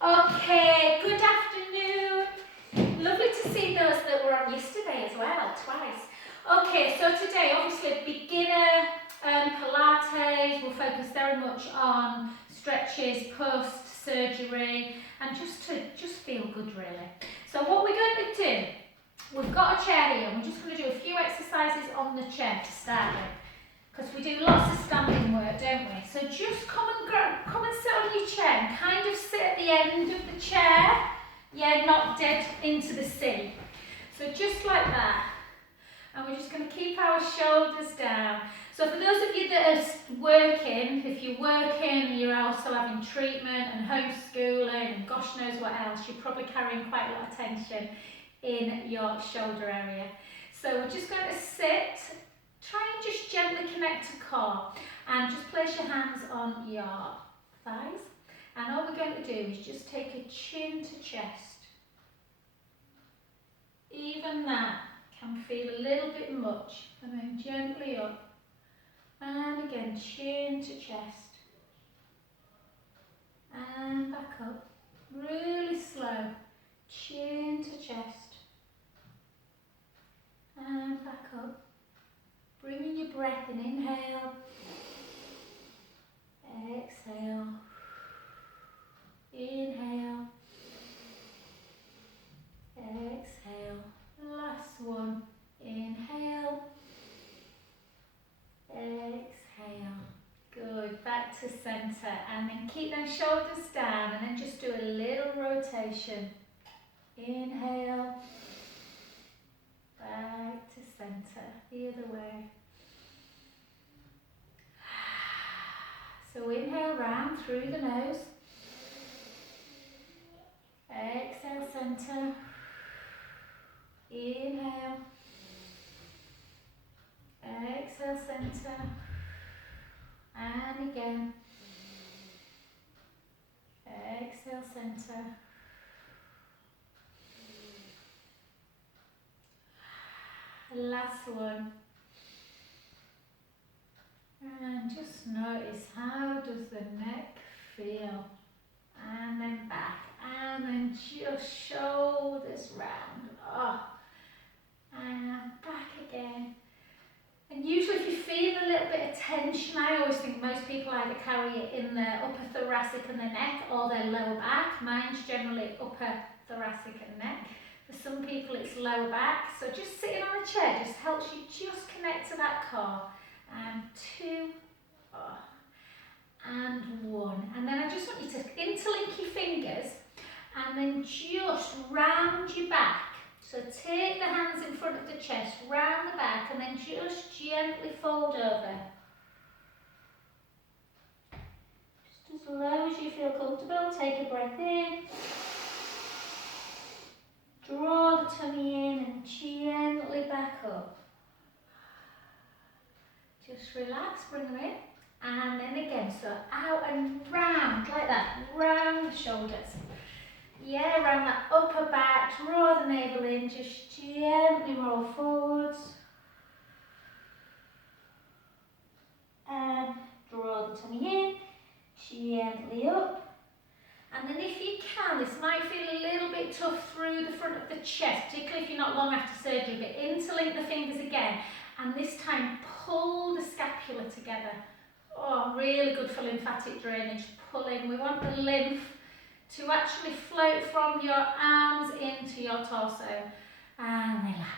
Okay, good afternoon. Lovely to see those that were on yesterday as well, twice. Okay, so today, obviously, beginner Pilates. We'll focus very much on stretches, post-surgery, and just feel good, really. So what we're going to do, we've got a chair here, and we're just going to do a few exercises on the chair to start with. Because we do lots of standing work, don't we? So just come and sit on your chair and kind of sit at the end of the chair. Yeah, not dead into the seat. So just like that. And we're just going to keep our shoulders down. So for those of you that are working, if you're working, you're also having treatment and homeschooling and gosh knows what else, you're probably carrying quite a lot of tension in your shoulder area. So we're just going to sit. Try and just gently connect to core and just place your hands on your thighs. And all we're going to do is just take a chin to chest. Even that can feel a little bit much. And then gently up. And again, chin to chest. And back up. Really slow. Chin to chest. And back up. Bringing your breath in, inhale, exhale, inhale, exhale, last one, inhale, exhale, good, back to centre, and then keep those shoulders down and then just do a little rotation, inhale, back to centre, the other way. So inhale round through the nose, exhale centre, inhale, exhale centre, and again, exhale centre, last one. And just notice, how does the neck feel? And then back, and then just shoulders round, and back again. And usually if you feel a little bit of tension, I always think most people either carry it in their upper thoracic and the neck or their lower back. Mine's generally upper thoracic and neck. For some people it's lower back, so just sitting on a chair just helps you just connect to that core. And 2, and 1. And then I just want you to interlink your fingers and then just round your back. So take the hands in front of the chest, round the back, and then just gently fold over. Just as low as you feel comfortable, take a breath in. Draw the tummy in and gently back up. Just relax, bring them in, and then again, so out and round, like that, round the shoulders. Yeah, round that upper back, draw the navel in, just gently roll forwards. And draw the tummy in, gently up. And then if you can, this might feel a little bit tough through the front of the chest, particularly if you're not long after surgery, but interlink the fingers again. And this time, pull the scapula together. Oh, really good for lymphatic drainage. Pulling. We want the lymph to actually float from your arms into your torso. And relax.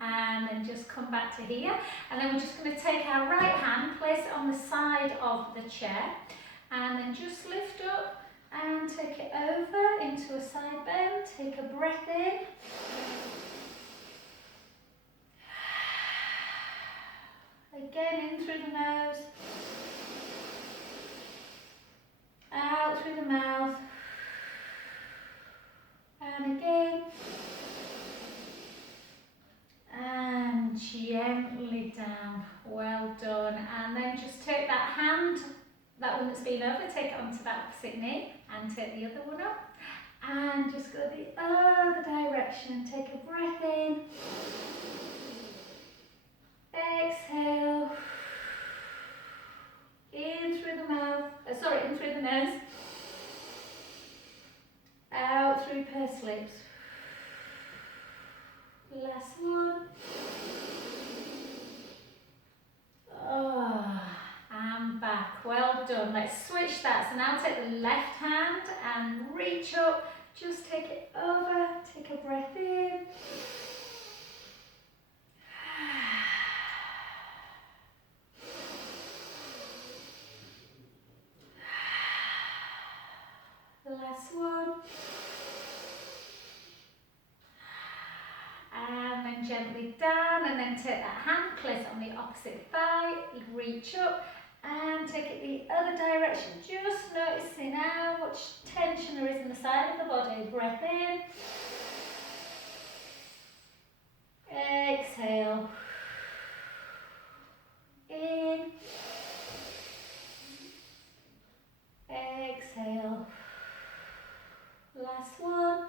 And then just come back to here. And then we're just going to take our right hand, place it on the side of the chair. And then just lift up and take it over into a side bend. Take a breath in. Again, in through the nose, out through the mouth, and again, and gently down. Well done. And then just take that hand, that one that's been over, take it onto that opposite knee, and take the other one up, and just go the other direction and take a breath in. Exhale, in through the mouth, in through the nose, pursed lips. Last one. Oh, and back. Well done. Let's switch that. So now take the left hand and reach up. Just take it over. Take a breath in. Last one. And then gently down, and then take that hand, place it on the opposite thigh, reach up and take it the other direction. Just noticing how much tension there is in the side of the body. Breath in. Exhale. In. Exhale. Last one.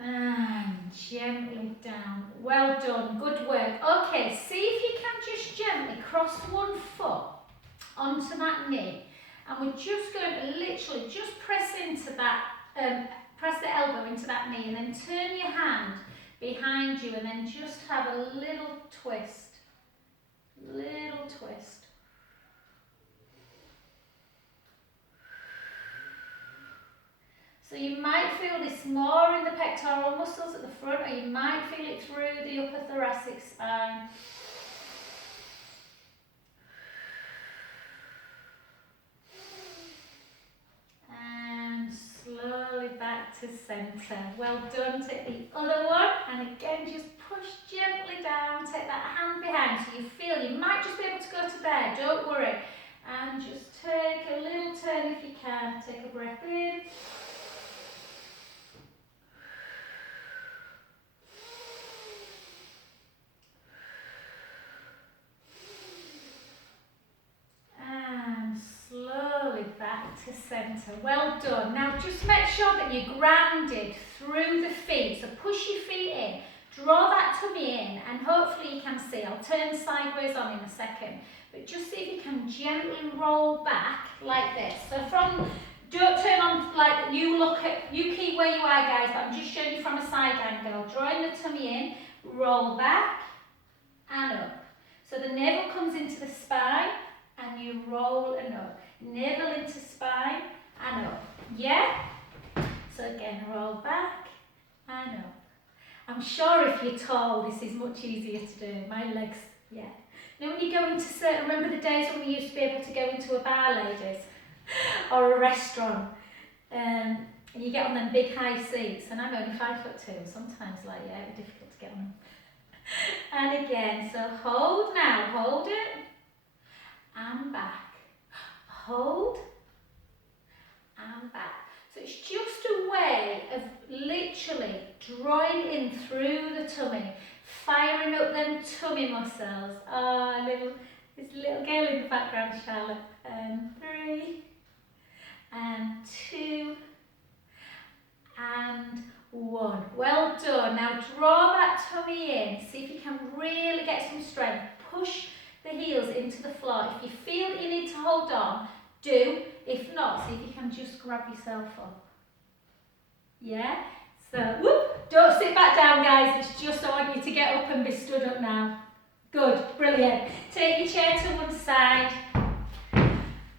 And gently down. Well done. Good work. Okay, see if you can just gently cross one foot onto that knee. And we're just going to literally just press into that, press the elbow into that knee and then turn your hand behind you and then just have a little twist. Little twist. So you might feel this more in the pectoral muscles at the front, or you might feel it through the upper thoracic spine. And slowly back to centre. Well done. Take the other one, and again just push gently down. Take that hand behind so you feel you might just be able to go to there. Don't worry. And just take a little turn if you can. Take a breath in. Back to centre. Well done. Now just make sure that you're grounded through the feet. So push your feet in, draw that tummy in, and hopefully you can see. I'll turn sideways on in a second. But just see if you can gently roll back like this. So don't turn on like you keep where you are, guys, but I'm just showing you from a side angle. Drawing the tummy in, roll back and up. So the navel comes into the spine and you roll and up. Navel into spine and up. Yeah? So again, roll back and up. I'm sure if you're tall, this is much easier to do. My legs, yeah. Now when you go into remember the days when we used to be able to go into a bar, ladies, or a restaurant, and you get on them big high seats, and I'm only 5'2", sometimes it'd be difficult to get on them. And again, so hold now, hold it, and back. Hold and back. So it's just a way of literally drawing in through the tummy, firing up them tummy muscles. This little girl in the background, Charlotte. 3 and 2 and 1. Well done. Now draw that tummy in. See if you can really get some strength. Push the heels into the floor. If you feel that you need to hold on, do. If not, see if you can just grab yourself up. Yeah? So, whoop, don't sit back down, guys. It's just I want you to get up and be stood up now. Good, brilliant. Take your chair to one side.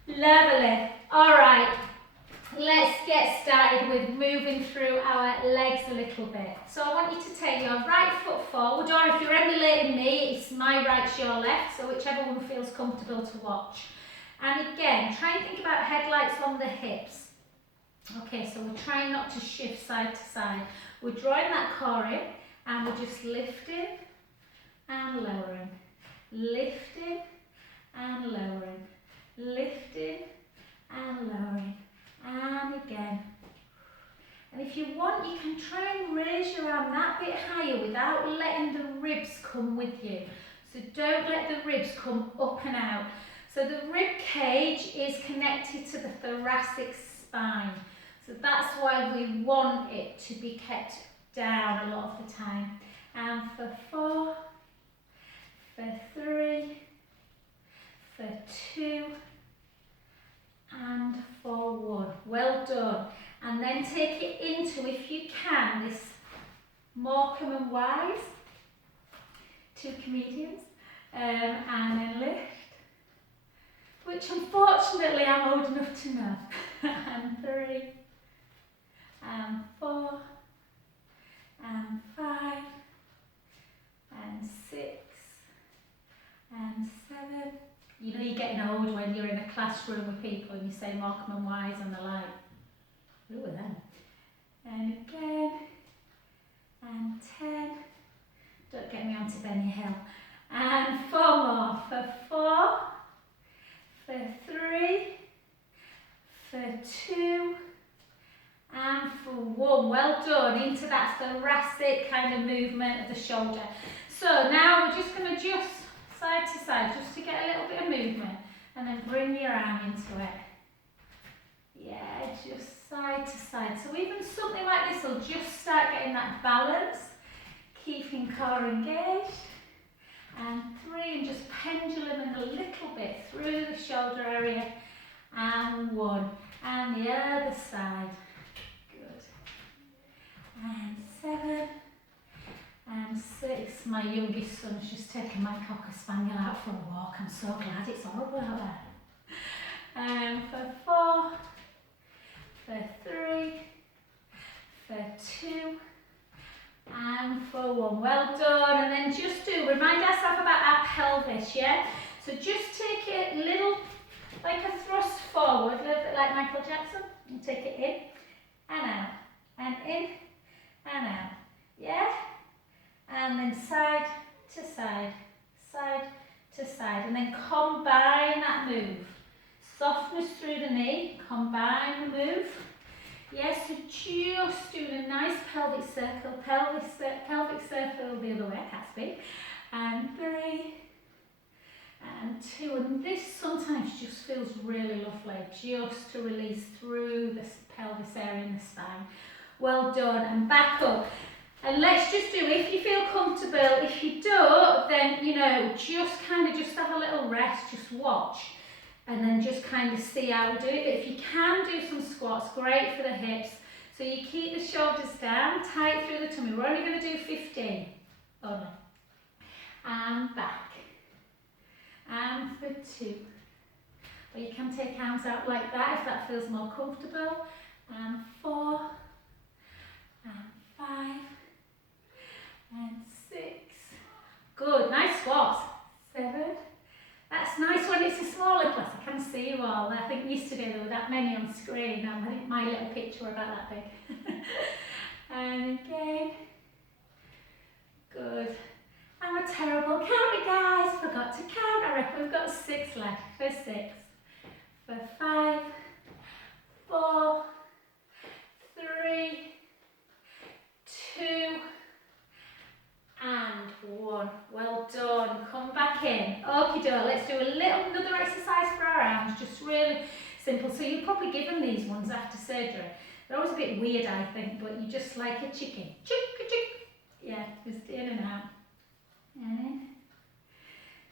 Lovely. All right. Let's get started with moving through our legs a little bit. So I want you to take your right foot forward, or if you're emulating me, it's my right, your left, so whichever one feels comfortable to watch. And again, try and think about headlights on the hips. Okay, so we're trying not to shift side to side. We're drawing that core in, and we're just lifting and lowering. Lifting and lowering. Lifting and lowering. And again. And if you want, you can try and raise your arm that bit higher without letting the ribs come with you. So don't let the ribs come up and out. So the rib cage is connected to the thoracic spine. So that's why we want it to be kept down a lot of the time. And for 4, for 3, for 2, and for 1. Well done. And then take it into, if you can, this Morecambe and Wise, two comedians, and then lift, which unfortunately I'm old enough to know. And 3, and 4, and 5, and 6, and 7. You know you're getting old when you're in a classroom with people and you say Morecambe and Wise and they're like, who are them? And again, and 10. Don't get me onto Benny Hill. And 4 more. For 4, for 3, for 2, and for 1. Well done. Into that thoracic kind of movement of the shoulder. So now we're just going to just side to side, just to get a little bit of movement. And then bring your arm into it. Yeah, just side to side. So even something like this will just start getting that balance. Keeping core engaged. And 3, and just pendulum in a little bit through the shoulder area. And 1. And the other side. Good. And 7. And 6. My youngest son's just taken my cocker spaniel out for a walk. I'm so glad, it's horrible out there. And for 4. For 3. For 2. And for 1. Well done. And then just remind ourselves about our pelvis, yeah? So just take it a little, like a thrust forward, a little bit like Michael Jackson. And take it in, and out, and in, and out. Yeah? And then side to side, side to side. And then combine that move. Softness through the knee, combine the move. Yes, so just doing a nice pelvic circle, pelvic circle the other way, I can't speak. And 3, and 2, and this sometimes just feels really lovely, just to release through the pelvis area in the spine. Well done, and back up. And let's just do, if you feel comfortable, if you don't, then, you know, just kind of just have a little rest, just watch. And then just kind of see how we do it. But if you can do some squats, great for the hips. So you keep the shoulders down, tight through the tummy. We're only going to do 15 only. And back. And for 2. Or you can take arms out like that if that feels more comfortable. And 4. And 5. And 6. Good, nice squats. 7. That's nice when it's a smaller class. I can see you all. I think yesterday there were that many on screen. I think my little picture were about that big. And again. Good. And we're terrible. Count it, guys. Forgot to count. I reckon we've got 6 left. For 6. For 5. 4. 3. 2. And 1. Well done. Come back in. Okie doke. Let's do another exercise for our arms. Just really simple. So you're probably given these ones after surgery. They're always a bit weird, I think, but you just like a chicken. Chick, chick. Yeah, just in and out. And in.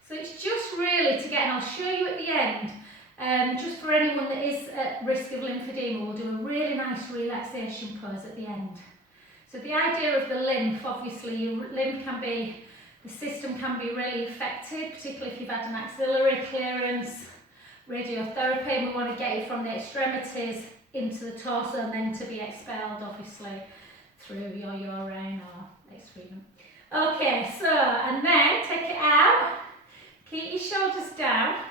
So it's just really to get, and I'll show you at the end, just for anyone that is at risk of lymphedema, we'll do a really nice relaxation pose at the end. So the idea of the lymph, obviously your lymph can be, the system can be really affected, particularly if you've had an axillary clearance, radiotherapy, and we want to get it from the extremities into the torso and then to be expelled, obviously, through your urine or excrement. Okay, so, and then take it out, keep your shoulders down,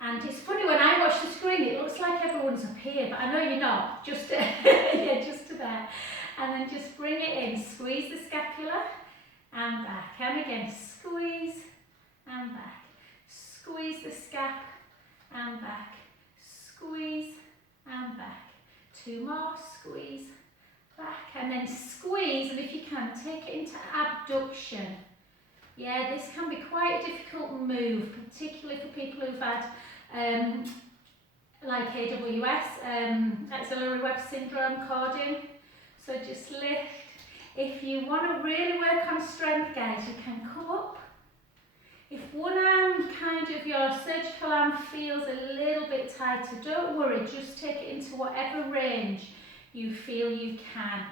and it's funny when I watch the screen, it looks like everyone's up here, but I know you're not, just to, yeah, just to there. And then just bring it in, squeeze the scapula, and back, and again, squeeze, and back, squeeze the scap, and back, squeeze, and back, 2 more, squeeze, back, and then squeeze, and if you can, take it into abduction. Yeah, this can be quite a difficult move, particularly for people who've had like AWS, axillary web syndrome, cording. So just lift. If you want to really work on strength, guys, you can come up If one arm, kind of your surgical arm, feels a little bit tighter, don't worry, just take it into whatever range you feel you can.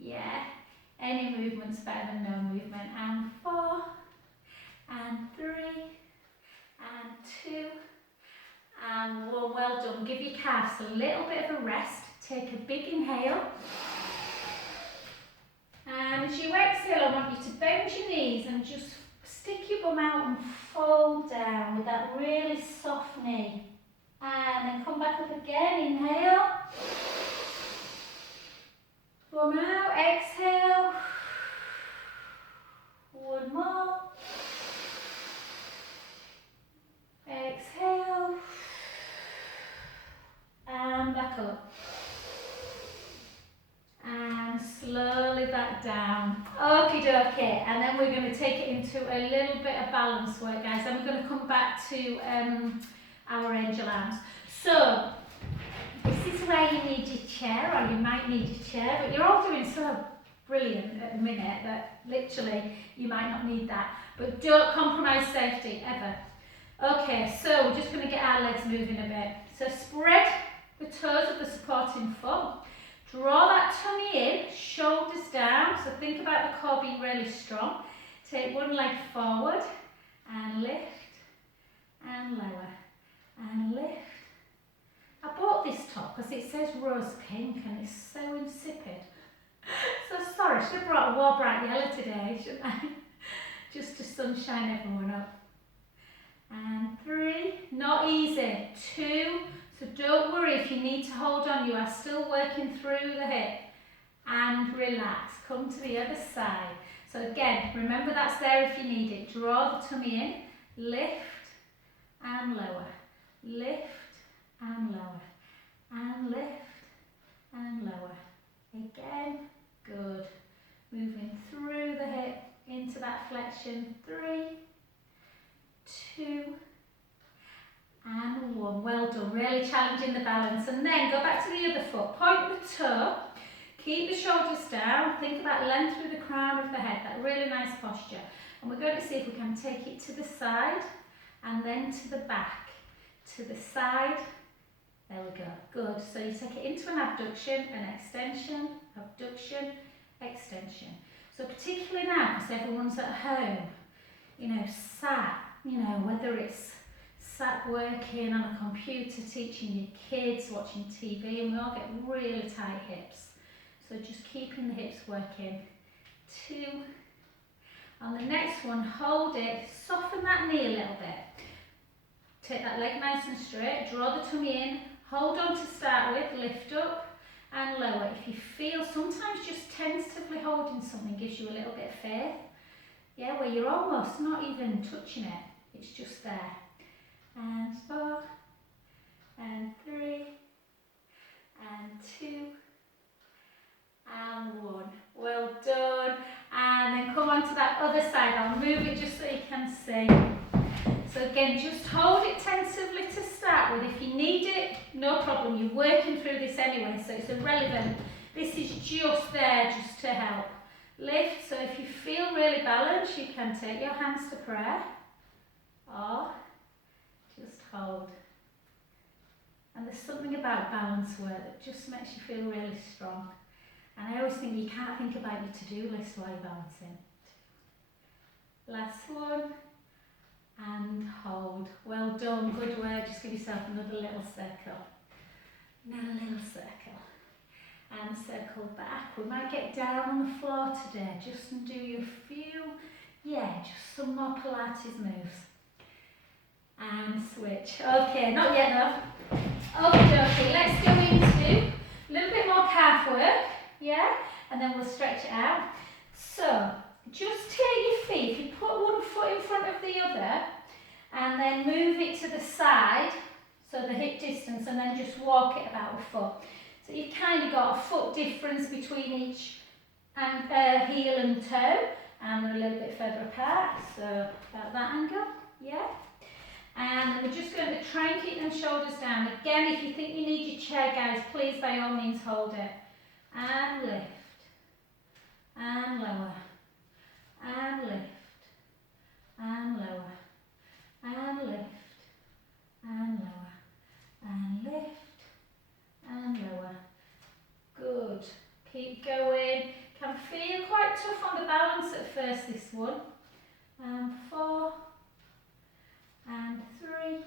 Yeah, any movement's better than no movement. And 4, and 3, and 2, and 1. Well done. Give your calves a little bit of a rest. Take a big inhale. And as you exhale, I want you to bend your knees and just stick your bum out and fold down with that really soft knee. And then come back up again. Inhale. Bum out. Exhale. One more. Exhale. And back up. And slowly back down. Okie dokie. And then we're going to take it into a little bit of balance work, guys. Then we're going to come back to our angel arms. So, this is where you need your chair, or you might need your chair, but you're all doing so brilliant at the minute that literally you might not need that. But don't compromise safety, ever. Okay, so we're just going to get our legs moving a bit. So spread the toes of the supporting foot. Draw that tummy in, shoulders down. So think about the core being really strong. Take one leg forward and lift and lower and lift. I bought this top because it says rose pink and it's so insipid. So sorry, I should have brought a war bright yellow today, shouldn't I? Just to sunshine everyone up. And 3, not easy. 2, so don't worry if you need to hold on, you are still working through the hip. And relax, come to the other side. So again, remember that's there if you need it. Draw the tummy in, lift and lower, lift and lower, and lift and lower. Again, good. Moving through the hip into that flexion. 3, 2, and 1. Well done. Really challenging the balance. And then go back to the other foot. Point the toe. Keep the shoulders down. Think about length through the crown of the head. That really nice posture. And we're going to see if we can take it to the side and then to the back. To the side. There we go. Good. So you take it into an abduction, an extension, abduction, extension. So particularly now, because everyone's at home, you know, sat, you know, whether it's sat working on a computer, teaching your kids, watching TV, and we all get really tight hips. So just keeping the hips working. 2. On the next one, hold it, soften that knee a little bit. Take that leg nice and straight, draw the tummy in, hold on to start with, lift up and lower. If you feel, sometimes just tentatively holding something gives you a little bit of faith. Yeah, where you're almost not even touching it, it's just there. And 4, and 3, and 2, and 1. Well done. And then come on to that other side. I'll move it just so you can see. So again, just hold it tentatively to start with. If you need it, no problem. You're working through this anyway, so it's irrelevant. This is just there just to help. Lift, so if you feel really balanced, you can take your hands to prayer or just hold. And there's something about balance work that just makes you feel really strong. And I always think you can't think about your to-do list while you're balancing. Last one. And hold. Well done, good work. Just give yourself another little circle. Another little circle. And circle back. We might get down on the floor today, just do a few, just some more Pilates moves. And switch. Okay, not yet though. Okay, let's go into a little bit more calf work, and then we'll stretch it out. So, just take your feet, if you put one foot in front of the other, and then move it to the side, so the hip distance, and then just walk it about a foot. So you've kind of got a foot difference between each heel and toe, and they're a little bit further apart, so about that angle, And we're just going to try and keep them shoulders down. Again, if you think you need your chair, guys, please by all means hold it. And lift, and lower, and lift, and lower, and lift, and lower, and lift, and lower. Good. Keep going. Can feel quite tough on the balance at first, this one. And 4, and 3,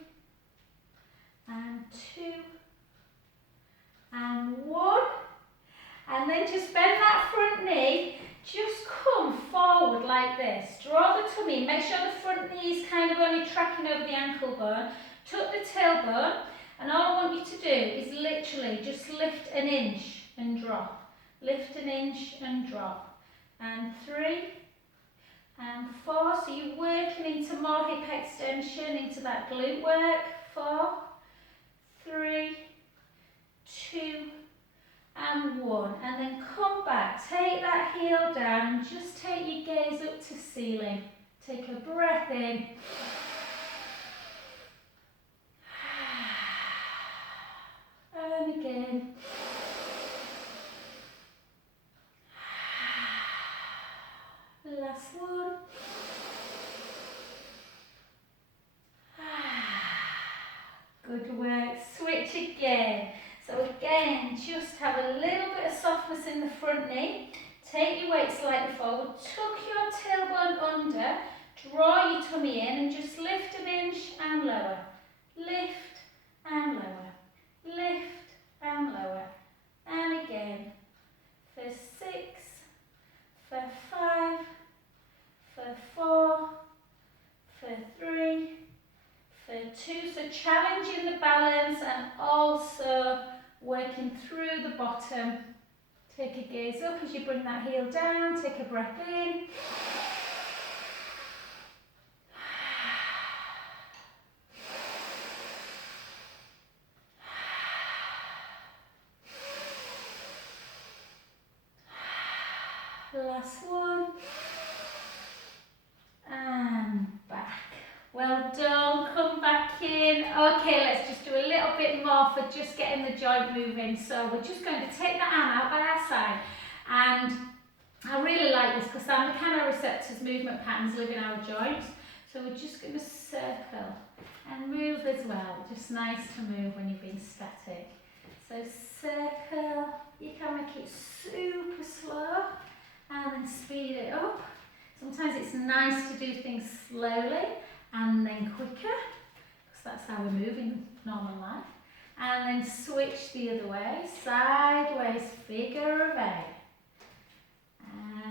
and 2, and 1. And then just bend that front knee. Just come forward like this. Draw the tummy in. Make sure the front knee is kind of only tracking over the ankle bone. Tuck the tailbone. And all I want you to do is literally just lift an inch and drop. Lift an inch and drop. And 3, and 4. So you're working into more hip extension, into that glute work. 4, 3, 2, and 1. And then come back. Take that heel down and just take your gaze up to ceiling. Take a breath in. And again. Last one. Good work. Switch again. So again, just have a little bit of softness in the front knee. Take your weight slightly forward. Tuck your tailbone under. Draw your tummy in and just lift an inch and lower. Lift and lower. Lift and lower. And again. For 6, for 5, for 4, for 3, for 2. So challenging the balance and also working through the bottom. Take a gaze up as you bring that heel down. Take a breath in. Last one. And back. Well done. Come back in. Okay, let's just do a little bit more for just getting the joint moving. So we're just going to take the arm out by our side. And I really like this because our mechanoreceptors movement patterns live in our joints. So we're just going to circle and move as well. Just nice to move when you're being static. So circle. You can make it super slow and then speed it up. Sometimes it's nice to do things slowly and then quicker, because that's how we move in normal life. And then switch the other way, sideways, figure of 8.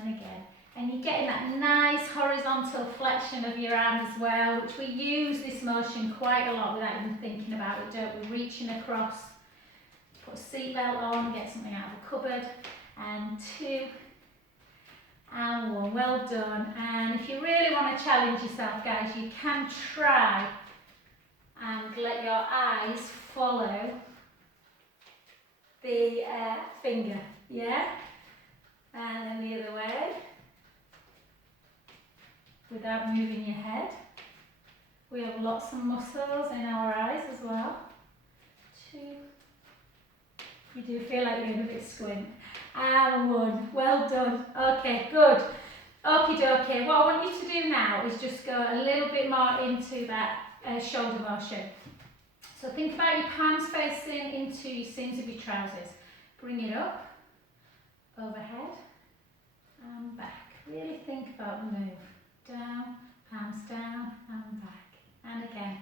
And again. And you're getting that nice horizontal flexion of your arm as well, which we use this motion quite a lot without even thinking about it, don't we? Reaching across, put a seatbelt on, get something out of the cupboard. And 2, and 1. Well done. And if you really want to challenge yourself, guys, you can try and let your eyes follow the finger, yeah? And then the other way, without moving your head. We have lots of muscles in our eyes as well. 2. You do feel like you're in a bit squint. And 1. Well done. Okay, good. Okie dokie. What I want you to do now is just go a little bit more into that shoulder motion. So think about your palms facing into your seams of your trousers. Bring it up, overhead, and back. Really think about the move. Down, palms down, and back. And again.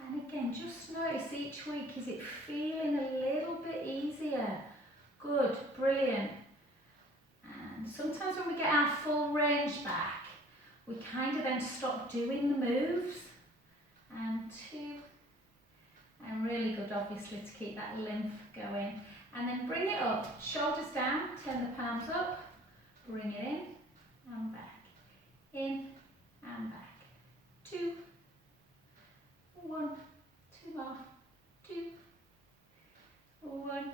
And again, just notice each week, is it feeling a little bit easier? Good, brilliant. And sometimes when we get our full range back, we kind of then stop doing the moves. And 2. And really good, obviously, to keep that lymph going. And then bring it up, shoulders down, turn the palms up, bring it in and back, in and back. 2, 1, 2 more, 2, 1,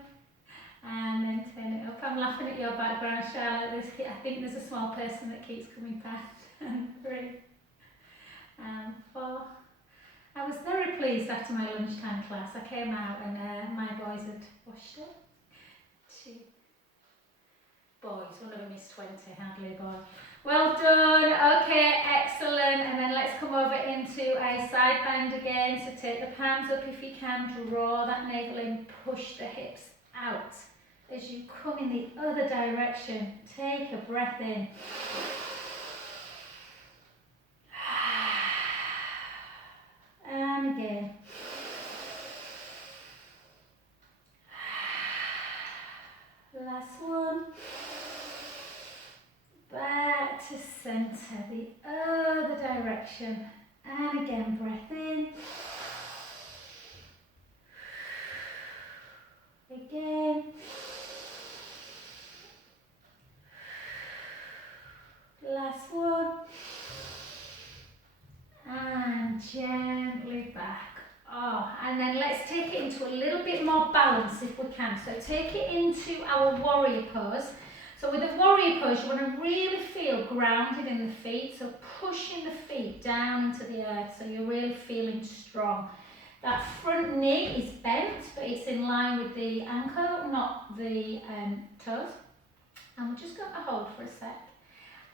and then turn it up. I'm laughing at your background, Charlotte. I think there's a small person that keeps coming past. And 3, and 4. I was very pleased after my lunchtime class. I came out and my boys had washed up. 2, Boys, one of them is 20, hardly a boy. Well done. Okay, excellent. And then let's come over into a side bend again. So take the palms up if you can, draw that navel in, push the hips out. As you come in the other direction, take a breath in. And again. Last one. Back to centre, the other direction. And again, breath in. Again. Last one. And gently back. Oh, and then let's take it into a little bit more balance if we can. So take it into our warrior pose. So with the warrior pose, you want to really feel grounded in the feet. So pushing the feet down into the earth so you're really feeling strong. That front knee is bent, but it's in line with the ankle, not the toes. And we're just going to hold for a sec.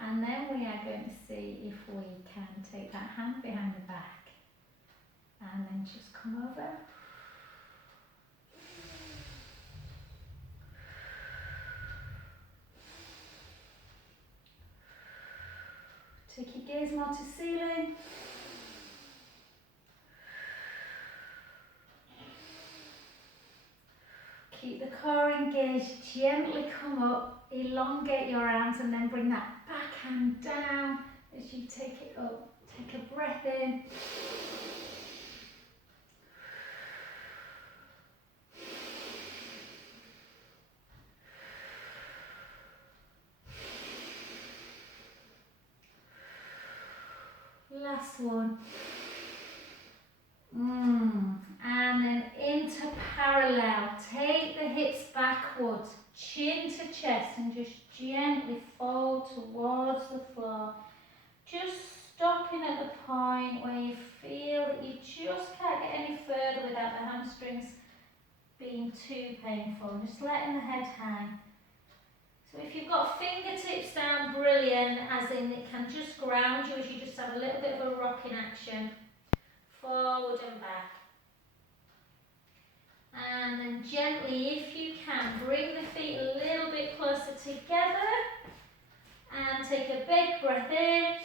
And then we are going to see if we can take that hand behind the back. And then just come over. Take your gaze more to ceiling. Keep the core engaged, gently come up, elongate your arms and then bring that back hand down as you take it up. Take a breath in. Last one. And then into parallel. Take the hips backwards, chin to chest, and just gently fold towards the floor. Just stopping at the point where you feel that you just can't get any further without the hamstrings being too painful. Just letting the head hang. So if you've got fingertips down, brilliant, as in it can just ground you as you just have a little bit of a rocking action. Forward and back. And then gently, if you can, bring the feet a little bit closer together. And take a big breath in.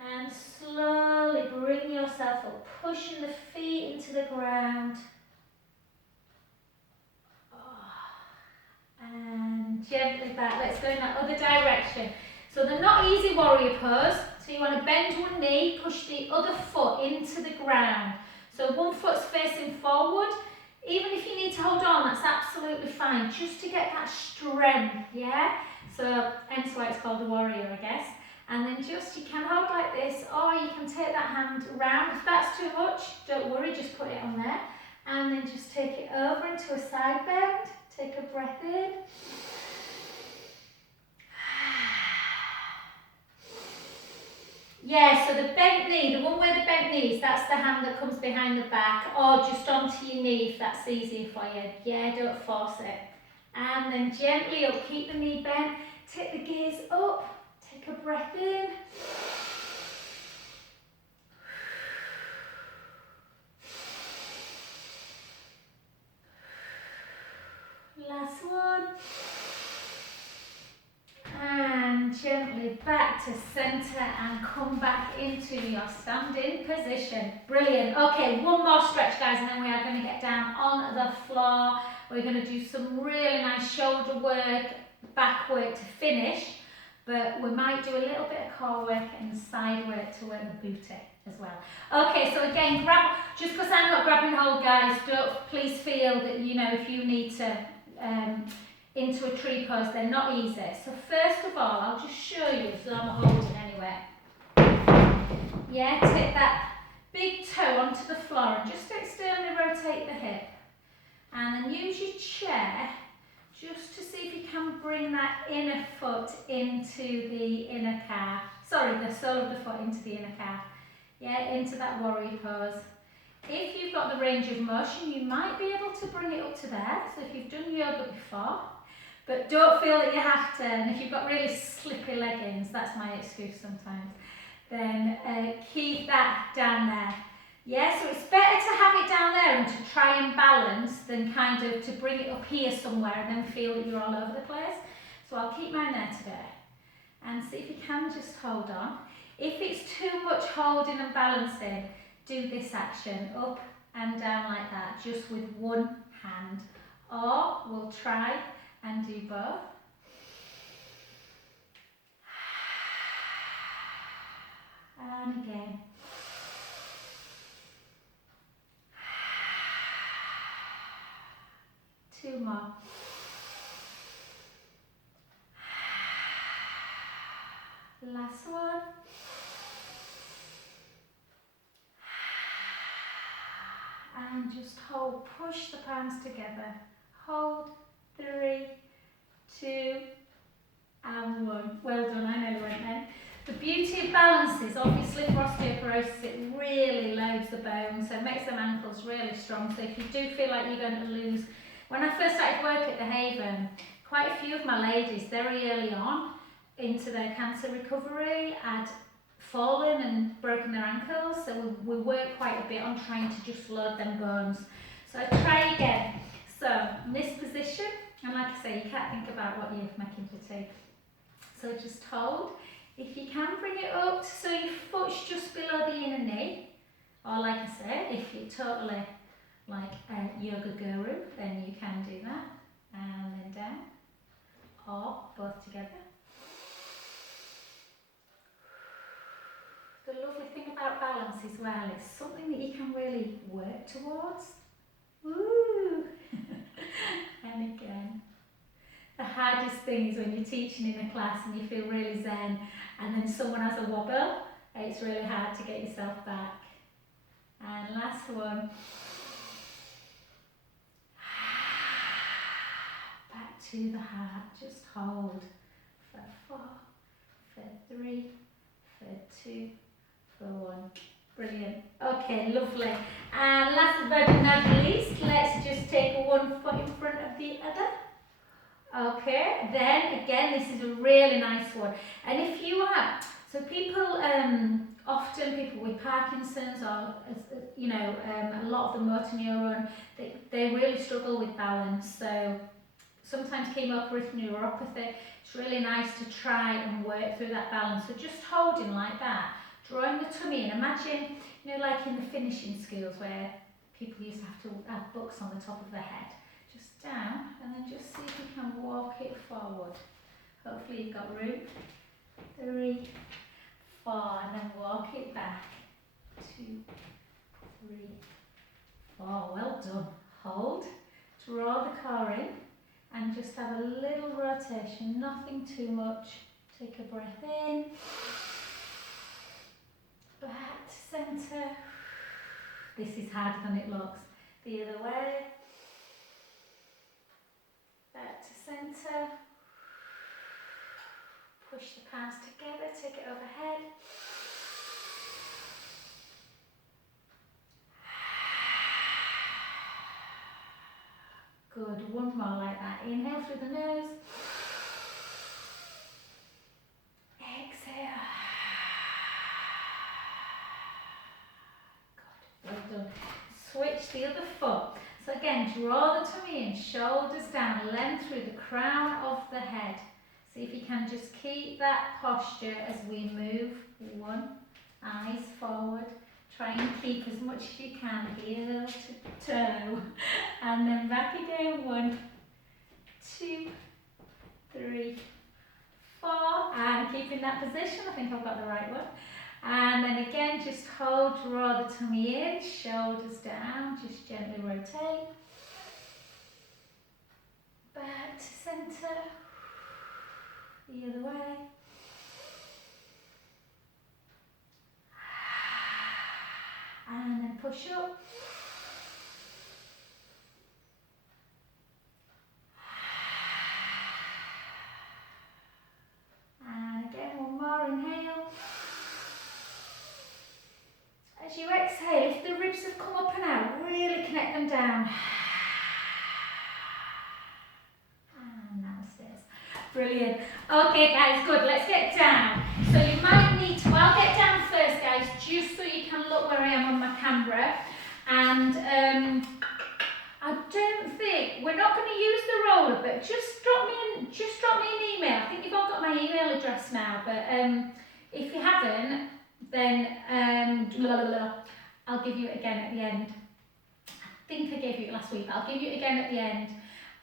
And slowly bring yourself up, pushing the feet into the ground. And gently back. Let's go in that other direction. So the not easy warrior pose. So you want to bend one knee, push the other foot into the ground. So one foot's facing forward. Even if you need to hold on, that's absolutely fine. Just to get that strength, yeah? So hence why it's called a warrior, I guess. And then just, you can hold like this, or you can take that hand round. If that's too much, don't worry, just put it on there. And then just take it over into a side bend. Take a breath in. Yeah, so the bent knee, the one where the bent knee is, that's the hand that comes behind the back, or just onto your knee if that's easier for you. Yeah, don't force it. And then gently up, keep the knee bent, take the gaze up, take a breath in. Last one. And gently back to centre and come back into your standing position. Brilliant. Okay, one more stretch, guys, and then we are going to get down on the floor. We're going to do some really nice shoulder work, back work to finish, but we might do a little bit of core work and side work to work the booty as well. Okay, so again, grab, just because I'm not grabbing hold, guys, don't please feel that, you know, if you need to into a tree pose, they're not easy. So first of all, I'll just show you, so I'm holding anywhere. Yeah, take that big toe onto the floor and just externally rotate the hip. And then use your chair just to see if you can bring that inner foot into the inner calf. Sorry, the sole of the foot into the inner calf. Yeah, into that warrior pose. If you've got the range of motion, you might be able to bring it up to there. So if you've done yoga before, But don't feel that you have to, and if you've got really slippy leggings, that's my excuse sometimes, then keep that down there. Yeah, so it's better to have it down there and to try and balance than kind of to bring it up here somewhere and then feel that you're all over the place. So I'll keep mine there today. And see if you can just hold on. If it's too much holding and balancing, do this action, up and down like that, just with one hand. Or we'll try and do both. And again. Two more. Last one. And just hold, push the palms together. Hold, 3, 2, and 1. Well done, I nearly went then. The beauty of balance is obviously for osteoporosis, it really loads the bones, so it makes them ankles really strong. So if you do feel like you're going to lose, when I first started work at the Haven, quite a few of my ladies very early on into their cancer recovery had fallen and broken their ankles, so we work quite a bit on trying to just load them bones. So I try again. So in this position, and like I say, you can't think about what you're making for tea. So just hold. If you can, bring it up so your foot's just below the inner knee. Or like I said, if you're totally like a yoga guru, then you can do that. And then down. Or both together. The lovely thing about balance as well, it's something that you can really work towards. Woo! And again. The hardest thing is when you're teaching in a class and you feel really zen and then someone has a wobble, it's really hard to get yourself back. And last one. Back to the heart, just hold for 4, for 3, for 2, for 1. Brilliant. Okay, lovely. And last but not least, let's just take one foot in front of the other. Okay, then again, this is a really nice one. And if you are, so people, often people with Parkinson's or, you know, a lot of the motor neuron, they really struggle with balance. So sometimes chemo-operative neuropathy, it's really nice to try and work through that balance. So just holding like that, drawing the tummy in. Imagine, you know, like in the finishing schools where people used to have to have books on the top of their head. Just down, and then just see if you can walk it forward. Hopefully you've got room. 3, 4, and then walk it back. 2, 3, 4. Well done. Hold. Draw the core in, and just have a little rotation. Nothing too much. Take a breath in. Back to centre. This is harder than it looks. The other way. Back to centre. Push the palms together, take it overhead. Good, one more like that. Inhale through the nose. Exhale. Good, well done. Switch the other foot. So again, draw the tummy in, shoulders down, length through the crown of the head. See if you can just keep that posture as we move. 1, eyes forward. Try and keep as much as you can, heel to toe. And then back again. 1, 2, 3, 4. And keep in that position. I think I've got the right one. And then again, just hold, draw the tummy in, shoulders down, just gently rotate. Back to centre. The other way. And then push up. And again, one more, inhale. As you exhale, if the ribs have come up and out, really connect them down. And namaste. Okay guys, good, let's get down. So you might need to, I'll get down first guys, just so you can look where I am on my camera. And I don't think, we're not going to use the roller, but just drop me an email. I think you've all got my email address now, but if you haven't, then I'll give you it again at the end. I think I gave you it last week, but I'll give you it again at the end.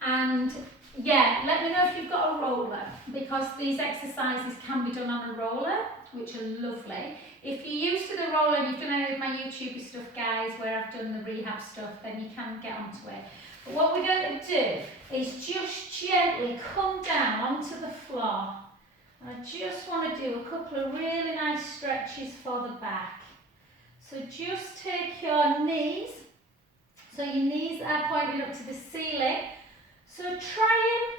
And yeah, let me know if you've got a roller, because these exercises can be done on a roller, which are lovely. If you're used to the roller and you've done any of my YouTube stuff, guys, where I've done the rehab stuff, then you can get onto it. But what we're going to do is just gently come down onto the floor. And I just want to do a couple of really nice stretches for the back. So just take your knees, so your knees are pointing up to the ceiling. So try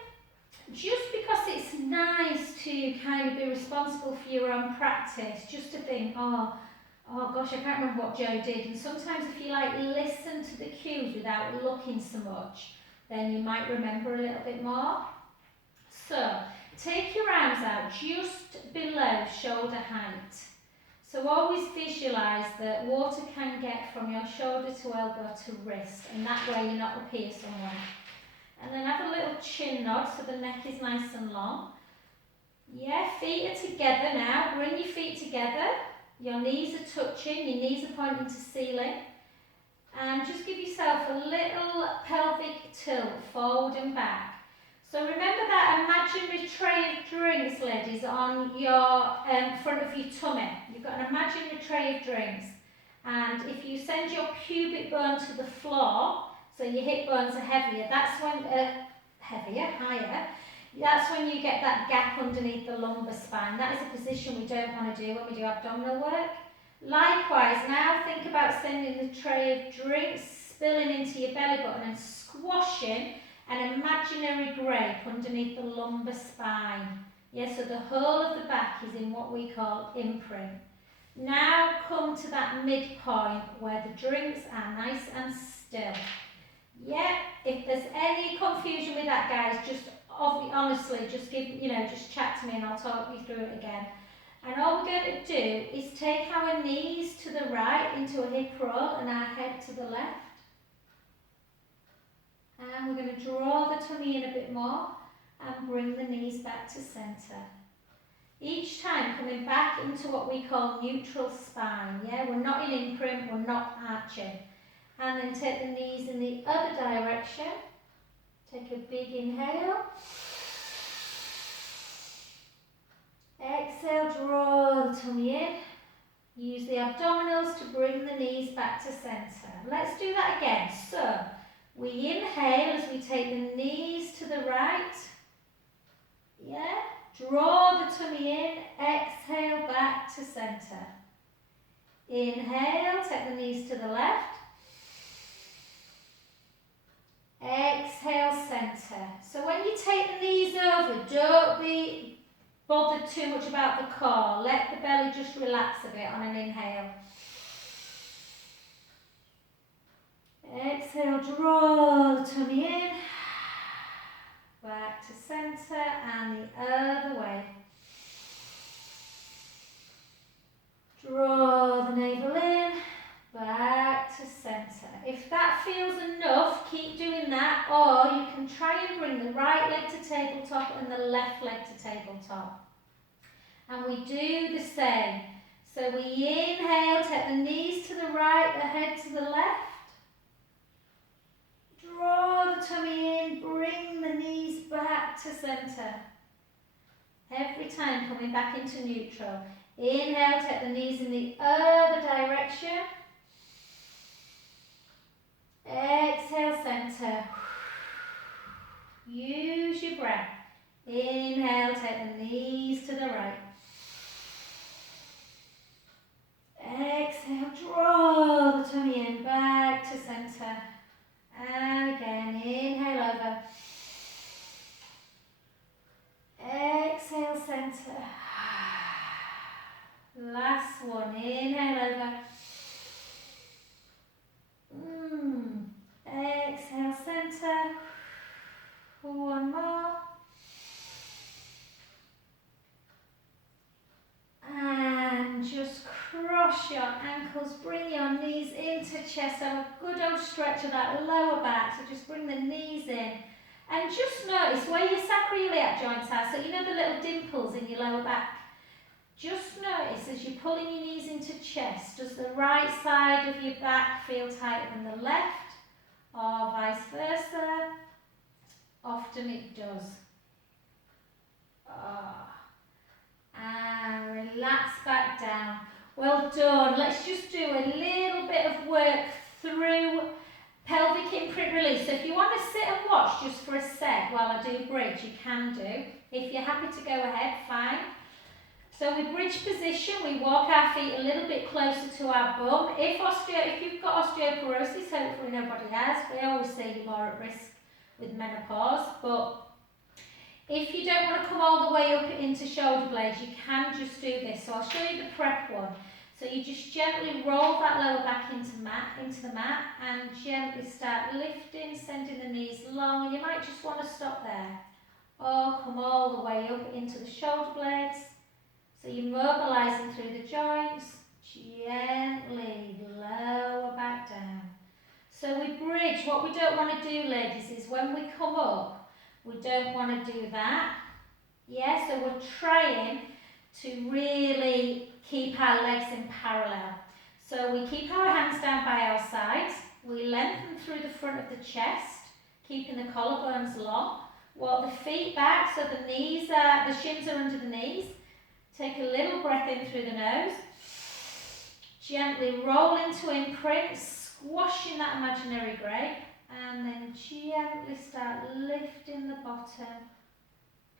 and, just because it's nice to kind of be responsible for your own practice, just to think, oh gosh, I can't remember what Joe did. And sometimes if you like listen to the cues without looking so much, then you might remember a little bit more. So take your arms out just below shoulder height. So always visualise that water can get from your shoulder to elbow to wrist, and that way you're not up here somewhere. And then have a little chin nod so the neck is nice and long. Yeah, feet are together now. Bring your feet together. Your knees are touching, your knees are pointing to ceiling. And just give yourself a little pelvic tilt forward and back. So remember that imaginary tray of drinks, ladies, on your front of your tummy. You've got an imaginary tray of drinks. And if you send your pubic bone to the floor, so your hip bones are heavier, that's when, higher, that's when you get that gap underneath the lumbar spine. That is a position we don't want to do when we do abdominal work. Likewise, now think about sending the tray of drinks spilling into your belly button and squashing an imaginary grape underneath the lumbar spine. Yeah, so the whole of the back is in what we call imprint. Now come to that midpoint where the drinks are nice and still. Yeah, if there's any confusion with that, guys, just honestly, just just chat to me and I'll talk you through it again. And all we're going to do is take our knees to the right into a hip roll and our head to the left. And we're going to draw the tummy in a bit more and bring the knees back to centre. Each time coming back into what we call neutral spine. Yeah, we're not in imprint, we're not arching. And then take the knees in the other direction. Take a big inhale. Exhale, draw the tummy in. Use the abdominals to bring the knees back to centre. Let's do that again. So, we inhale as we take the knees to the right. Yeah. Draw the tummy in. Exhale, back to centre. Inhale, take the knees to the left. Exhale, centre. So when you take the knees over, don't be bothered too much about the core. Let the belly just relax a bit on an inhale. Exhale, draw the tummy in. Back to centre and the other way. Draw the navel in. Back to centre. If that feels enough, keep doing that, or you can try and bring the right leg to tabletop and the left leg to tabletop. And we do the same. So we inhale, take the knees to the right, the head to the left. Draw the tummy in, bring the knees back to centre. Every time coming back into neutral. Inhale, take the knees in the other direction. Exhale, centre. Use your breath. Inhale, take the knees to the right. Exhale, draw the tummy in, back to centre. And again, inhale over. Exhale, centre. Last one, inhale over. Exhale, centre. One more. cross your ankles, bring your knees into chest, have a good old stretch of that lower back, so just bring the knees in. And just notice where your sacroiliac joints are, so you know the little dimples in your lower back. Just notice as you're pulling your knees into chest, does the right side of your back feel tighter than the left, or vice versa? Often it does. And relax back down. Well done. Let's just do a little bit of work through pelvic imprint release. So if you want to sit and watch just for a sec while I do bridge, you can do. If you're happy to go ahead, fine. So we bridge position, we walk our feet a little bit closer to our bum. If you've got osteoporosis, hopefully nobody has, we always say you're more at risk with menopause, but if you don't want to come all the way up into shoulder blades, you can just do this. So I'll show you the prep one. So you just gently roll that lower back into the mat and gently start lifting, sending the knees long. And you might just want to stop there. Or come all the way up into the shoulder blades. So you're mobilising through the joints. Gently lower back down. So we bridge. What we don't want to do, ladies, is when we come up, we don't want to do that. Yeah, so we're trying to really keep our legs in parallel. So we keep our hands down by our sides. We lengthen through the front of the chest, keeping the collarbones long. Walk the feet back so the shins are under the knees. Take a little breath in through the nose. Gently roll into imprint, squashing that imaginary grape. And then gently start lifting the bottom,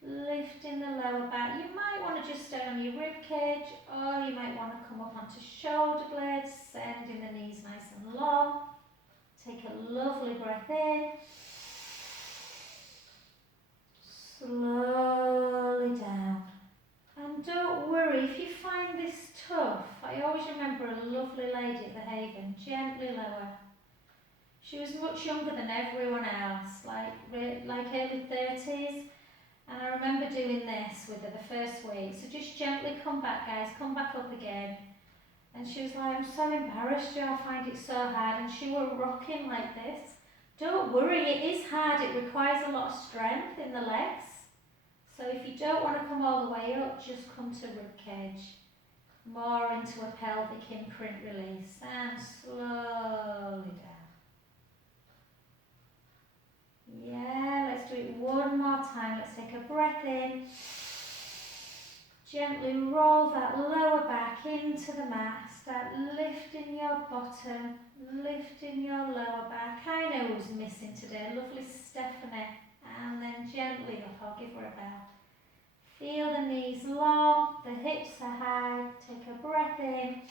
lifting the lower back. You might want to just stay on your rib cage, or you might want to come up onto shoulder blades, sending the knees nice and long. Take a lovely breath in. Slowly down. And don't worry, if you find this tough, I always remember a lovely lady at the Haven, gently lower. She was much younger than everyone else, like early 30s. And I remember doing this with her the first week. So just gently come back, guys, come back up again. And she was like, I'm so embarrassed, Jo, I find it so hard. And she was rocking like this. Don't worry, it is hard. It requires a lot of strength in the legs. So if you don't want to come all the way up, just come to ribcage. More into a pelvic imprint release. And slowly down. Yeah, let's do it one more time. Let's take a breath in. Gently roll that lower back into the mat. Start lifting your bottom, lifting your lower back. I know who's missing today. Lovely Stephanie. And then gently up. I'll give her a bell. Feel the knees long, the hips are high. Take a breath in.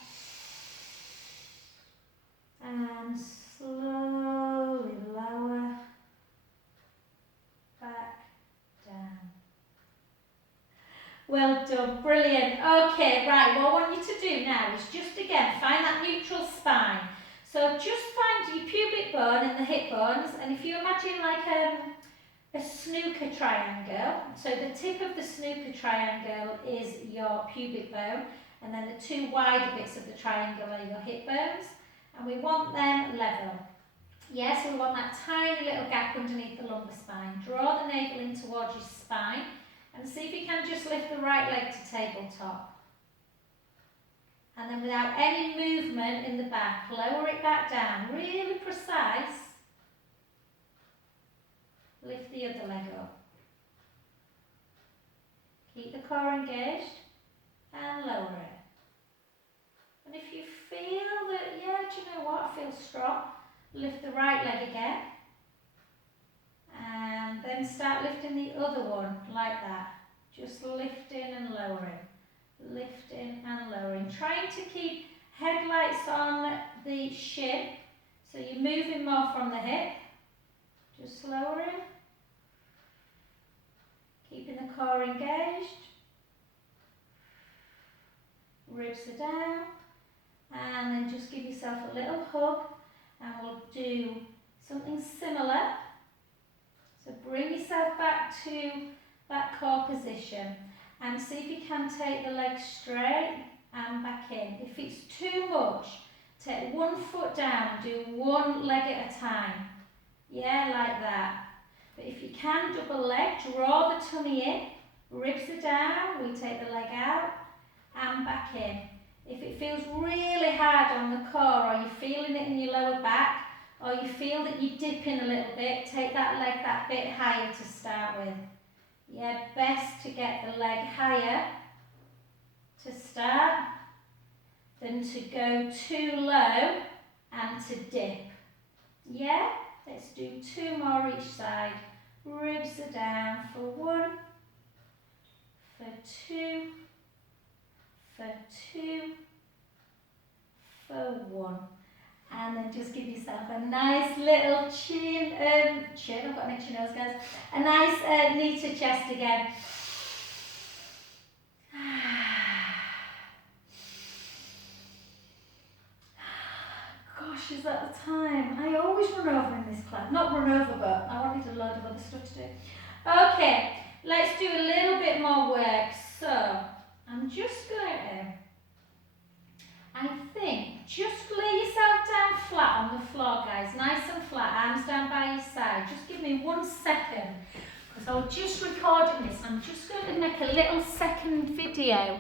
And slowly lower. Back down. Well done, brilliant. Okay, right, what I want you to do now is just again find that neutral spine. So just find your pubic bone and the hip bones, and if you imagine like a snooker triangle, so the tip of the snooker triangle is your pubic bone, and then the two wider bits of the triangle are your hip bones, and we want them level. Yes, we want that tiny little gap underneath the lumbar spine. Draw the navel in towards your spine and see if you can just lift the right leg to tabletop. And then without any movement in the back, lower it back down, really precise. Lift the other leg up. Keep the core engaged and lower it. And if you feel that, yeah, do you know what, I feel strong, lift the right leg again. And then start lifting the other one like that. Just lifting and lowering. Lifting and lowering. Trying to keep headlights on the shin. So you're moving more from the hip. Just lowering. Keeping the core engaged. Ribs are down. And then just give yourself a little hug. And we'll do something similar. So bring yourself back to that core position and see if you can take the legs straight and back in. If it's too much, take one foot down and do one leg at a time. Yeah, like that. But if you can, double leg, draw the tummy in, ribs are down, we take the leg out and back in. If it feels really hard on the core, or you're feeling it in your lower back, or you feel that you're dipping a little bit, take that leg that bit higher to start with. Yeah, best to get the leg higher to start than to go too low and to dip. Yeah, let's do 2 more each side. Ribs are down for 1, for 2, for 2, for 1. And then just give yourself a nice little chin, I've got an itchy nose, guys. A nice knee to chest again. Gosh, is that the time? I always run over in this class. Not run over, but I wanted a load of other stuff to do. Okay, let's do a little bit more work. So, I'm just going to, I think, just lay yourself down flat on the floor, guys. Nice and flat, arms down by your side. Just give me 1 second, because I was just recording this. I'm just going to make a little second video.